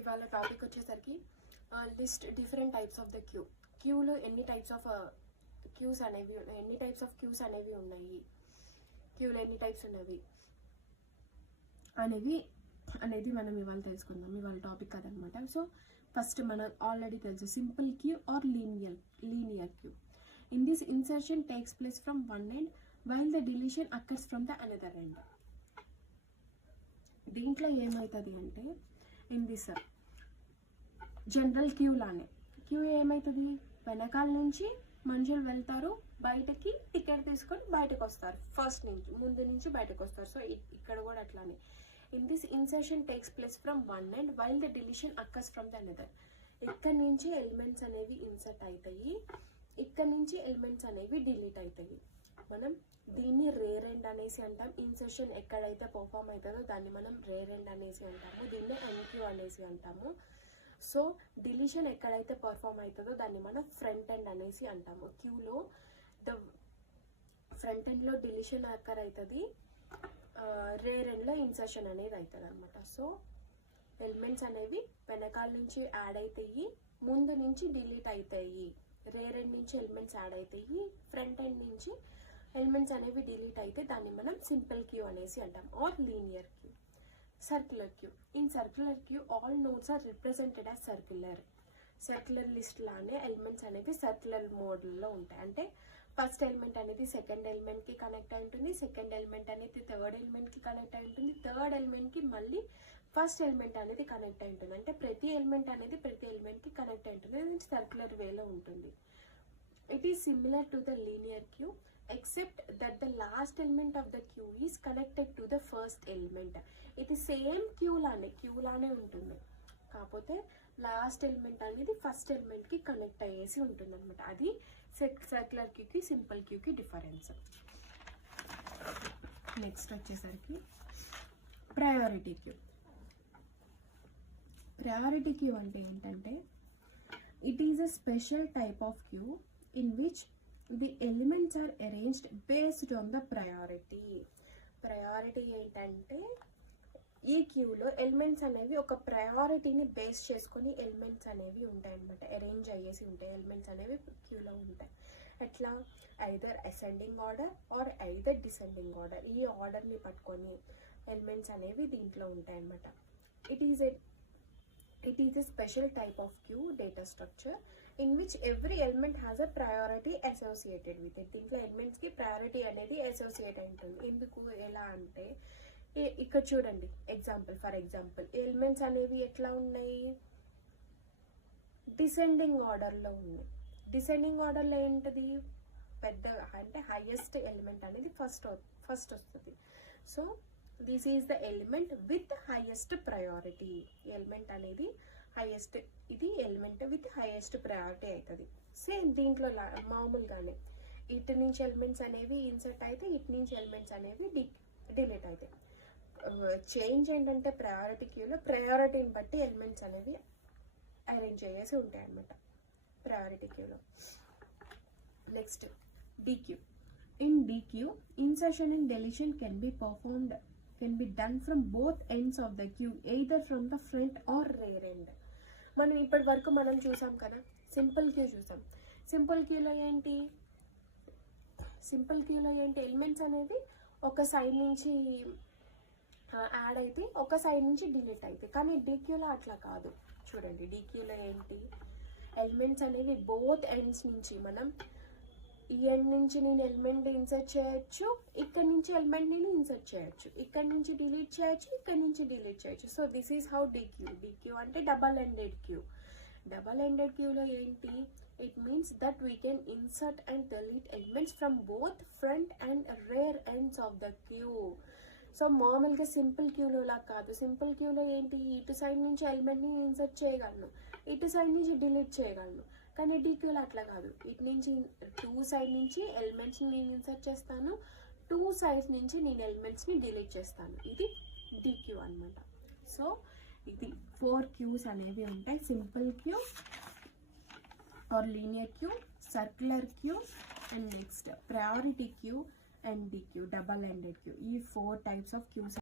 ఇవాళ టాపిక్ వచ్చేసరికి list different types of the క్యూలో ఎన్ని టైప్స్ ఆఫ్ క్యూస్ అనేవి ఉన్నాయి, క్యూలో ఎన్ని టైప్స్ ఉన్నవి అనేది మనం ఇవాళ తెలుసుకుందాం. ఇవాళ టాపిక్ అదనమాట. సో ఫస్ట్ మనకు ఆల్రెడీ తెలుసు simple queue or linear queue. In this insertion takes place from one end while the deletion occurs from the another end. దీంట్లో ఏమవుతుంది అంటే ఇన్ దిస్ జనరల్ క్యూ లానే క్యూ ఏమవుతుంది, వెనకాల నుంచి మనుషులు వెళ్తారు, బయటకి టికెట్ తీసుకొని బయటకు వస్తారు, ముందు నుంచి బయటకు వస్తారు. సో ఇక్కడ కూడా అట్లానే in this insertion takes place from one end while the deletion occurs from the another. ఇక్కడ నుంచి ఎలిమెంట్స్ అనేవి ఇన్సర్ట్ అవుతాయి, ఇక్కడ నుంచి ఎలిమెంట్స్ అనేవి డిలీట్ అవుతాయి. మనం దీన్ని రేర్ ఎండ్ అనేసి అంటాం. ఇన్సర్షన్ ఎక్కడైతే పర్ఫామ్ అవుతుందో దాన్ని మనం రేర్ ఎండ్ అనేసి అంటాము, దీన్ని ఎన్క్యూ అనేసి అంటాము. సో డిలీషన్ ఎక్కడైతే పర్ఫామ్ అవుతుందో దాన్ని మనం ఫ్రంట్ ఎండ్ అనేసి అంటాము. క్యూలో ద ఫ్రంట్ ఎండ్లో డిలీషన్ అక్కర్ అవుతుంది, రేర్ ఎండ్లో ఇన్సర్షన్ అనేది అవుతుంది అనమాట. సో ఎలిమెంట్స్ అనేవి వెనకాల నుంచి యాడ్ అవుతాయి, ముందు నుంచి డిలీట్ అవుతాయి. రేర్ ఎండ్ నుంచి ఎలిమెంట్స్ యాడ్ అవుతాయి, ఫ్రంట్ ఎండ్ నుంచి ఎలిమెంట్స్ అనేవి డిలీట్ అయితే దాన్ని మనం సింపుల్ క్యూ అనేసి అంటాం or linear queue. Circular queue. In circular queue all nodes are represented as circular list లానే ఎలిమెంట్స్ అనేవి సర్క్యులర్ మోడ్లో ఉంటాయి. అంటే ఫస్ట్ ఎలిమెంట్ అనేది సెకండ్ ఎలిమెంట్కి కనెక్ట్ అయి ఉంటుంది, సెకండ్ ఎలిమెంట్ అనేది థర్డ్ ఎలిమెంట్కి కనెక్ట్ అయి ఉంటుంది, థర్డ్ ఎలిమెంట్కి మళ్ళీ ఫస్ట్ ఎలిమెంట్ అనేది కనెక్ట్ అయి ఉంటుంది. అంటే ప్రతి ఎలిమెంట్ అనేది ప్రతి ఎలిమెంట్కి కనెక్ట్ అయి ఉంటుంది. అది సర్క్యులర్ వేలో ఉంటుంది. It is similar to the linear queue except that the last element of the queue is connected to the first element. ఇది సేమ్ క్యూ లానే ఉంటుంది, కాకపోతే లాస్ట్ ఎలిమెంట్ అనేది ఫస్ట్ ఎలిమెంట్కి కనెక్ట్ అయ్యేసి ఉంటుంది అనమాట. అది సర్క్యులర్ క్యూకి సింపుల్ క్యూకి డిఫరెన్స్. నెక్స్ట్ వచ్చేసరికి priority queue. Priority queue అంటే ఏంటంటే it is a special type of Q in which the elements are arranged based on the priority. Priority ఏంటంటే ఈ క్యూలో ఎలిమెంట్స్ అనేవి ఒక ప్రయారిటీని బేస్ చేసుకొని ఎలిమెంట్స్ అనేవి ఉంటాయి అన్నమాట, అరేంజ్ అయ్యేసి ఉంటాయి. ఎలిమెంట్స్ అనేవి క్యూలో ఉంటాయి. ఎట్లా, either ascending order or either descending order. ఈ ఆర్డర్ని పట్టుకొని ఎలిమెంట్స్ అనేవి దీంట్లో ఉంటాయి అన్నమాట. It is a special type of Q data structure in which every element has a priority associated with it. దీంట్లో ఎలిమెంట్స్ కి ప్రయారిటీ అనేది అసోసియేట్ అయి ఉంటుంది. ఎందుకు, ఎలా అంటే ఇక్కడ చూడండి, ఫర్ ఎగ్జాంపుల్ ఎలిమెంట్స్ అనేవి ఎట్లా ఉన్నాయి, డిసెండింగ్ ఆర్డర్లో ఉన్నాయి. డిసెండింగ్ ఆర్డర్లో ఏంటిది, పెద్దగా అంటే హైయెస్ట్ ఎలిమెంట్ అనేది ఫస్ట్ వస్తుంది. So this is the element with highest priority. Element అనేది హైయెస్ట్, ఇది ఎలిమెంట్ విత్ హైయెస్ట్ ప్రయారిటీ అవుతుంది. సేమ్ దీంట్లో మామూలుగానే ఇటు నుంచి ఎలిమెంట్స్ అనేవి ఇన్సర్ట్ అయితే ఇటు నుంచి ఎలిమెంట్స్ అనేవి డిలీట్ అవుతాయి. చేంజ్ ఏంటంటే ప్రయారిటీ క్యూలో ప్రయారిటీని బట్టి ఎలిమెంట్స్ అనేవి అరేంజ్ అయ్యేసి ఉంటాయి అన్నమాట ప్రయారిటీ క్యూలో. Next DQ. In DQ insertion and deletion can be done from both ends of the queue, either from the front or rear end. మనం ఇప్పటి వరకు మనం చూసాం కదా, సింపుల్ క్యూ చూసాం. సింపుల్ క్యూలో ఏంటి ఎలిమెంట్స్ అనేది ఒక సైడ్ నుంచి యాడ్ అయితే ఒక సైడ్ నుంచి డిలీట్ అవుతాయి. కానీ డీక్యూలో అట్లా కాదు. చూడండి, డీక్యూలో ఏంటి, ఎలిమెంట్స్ అనేవి బోత్ ఎండ్స్ నుంచి మనం ఈ ఎండ్ నుంచి నేను ఎలిమెంట్ ఇన్సర్ట్ చేయొచ్చు, ఇక్కడ నుంచి ఎలిమెంట్ నేను ఇన్సర్ట్ చేయొచ్చు, ఇక్కడ నుంచి డిలీట్ చేయొచ్చు, ఇక్కడ నుంచి డిలీట్ చేయొచ్చు. So this is how deque అంటే double ended queue. Double ended క్యూలో ఏంటి, it means that we can insert and delete elements from both front and rear ends of the queue. So మామూలుగా simple క్యూలో లా కాదు. Simple క్యూలో ఏంటి, ఇటు సైడ్ నుంచి ఎలిమెంట్ని ఇన్సర్ట్ చేయగలను, ఇటు సైడ్ నుంచి డిలీట్ చేయగలను. కానీ డీక్యూలో అట్లా కాదు. ఇటు నుంచి టూ సైడ్ నుంచి ఎలిమెంట్స్ని నేను ఇన్సర్ట్ చేస్తాను, టూ సైడ్స్ నుంచి నేను ఎలిమెంట్స్ని డిలీట్ చేస్తాను. ఇది డీక్యూ అనమాట. సో ఇది 4 క్యూస్ అనేవి ఉంటాయి. Simple queue or linear queue, circular queue, and next priority queue and dequeue, double ended queue. ఈ 4 టైప్స్ ఆఫ్ క్యూస్